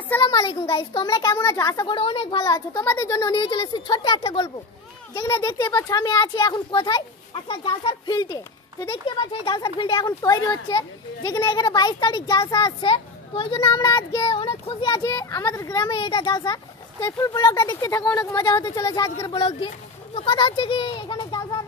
আসসালামু আলাইকুম গাইস, তোমরা কেমন আছো? আশা করি অনেক ভালো আছো। তোমাদের জন্য নিয়ে চলে এসেছি ছোট্ট একটা গল্প। যেখানে দেখতে পাচ্ছ আমি আছি এখন কোথায়, একটা জালসার ফিল্ডে। তো দেখতে পাচ্ছ এই জালসার ফিল্ডে এখন তৈরি হচ্ছে, যেখানে এখানে 22 তারিখ জালসা আসছে। তো ওই জন্য আমরা আজকে অনেক খুশি আছি, আমাদের গ্রামে এটা জালসা। তো এই ফুল ব্লগটা দেখতে থাকো, অনেক মজা হতে চলেছে আজকের ব্লগটি। তো কথা হচ্ছে কি, এখানে জালসার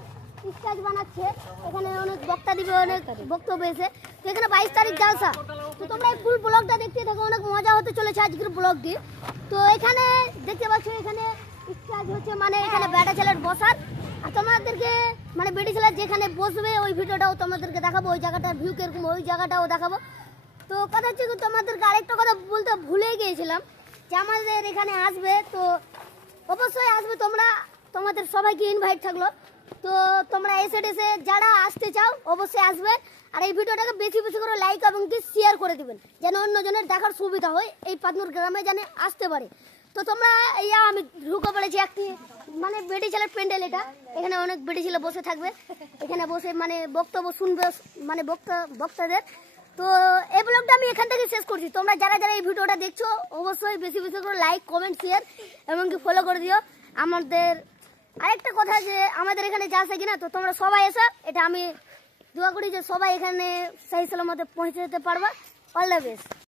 স্টেজ বানাচ্ছে, এখানে অনেক বক্তা দিবে, অনেক বক্তব্য এসে। তো এখানে 22 তারিখ জালসা। তো তোমরা এই ফুল ব্লগটা দেখতে থাকো, অনেক মজা হতে চলেছে আজকের ব্লগটি। তো এখানে দেখতে পাচ্ছ এখানে স্টেজ হচ্ছে, মানে এখানে বেটা ছেলের বসার। আর তোমাদেরকে মানে বেটি ছেলের যেখানে বসবে ওই ভিডিওটাও তোমাদেরকে দেখাবো, ওই জায়গাটার ভিউ কিরকম ওই জায়গাটাও দেখাবো। তো কথা হচ্ছে কি, তোমাদেরকে আরেকটা কথা বলতে ভুলে গিয়েছিলাম, যে আমাদের এখানে আসবে, তো অবশ্যই আসবে তোমরা, তোমাদের সবাইকে ইনভাইট থাকলো। তো তোমরা এসে যারা আসতে চাও অবশ্যই আসবে। আর এই ভিডিওটাকে বেশি বেশি করে লাইক এবং শেয়ার করে দিবেন, যেন অন্যজনের দেখার সুবিধা হয়, এই পাতনুর গ্রামে যেন আসতে পারে। তো তোমরা আমি ঢুকে পড়েছি একটি মানে বেটি ছেলের প্যান্ডেল। এটা এখানে অনেক বেটি ছেলে বসে থাকবে, এখানে বসে মানে বক্তব্য শুনবে, মানে বক্তাদের। তো এই ব্লগটা আমি এখান থেকে শেষ করছি। তোমরা যারা যারা এই ভিডিওটা দেখছো অবশ্যই বেশি বেশি করে লাইক, কমেন্ট, শেয়ার এবং কি ফলো করে দিও। আমাদের আরেকটা কথা, যে আমাদের এখানে যা আছে কিনা, তো তোমরা সবাই এসো, এটা আমি দোয়া করি যে সবাই এখানে সহি সালামতে পৌঁছে যেতে পারবা। All the best.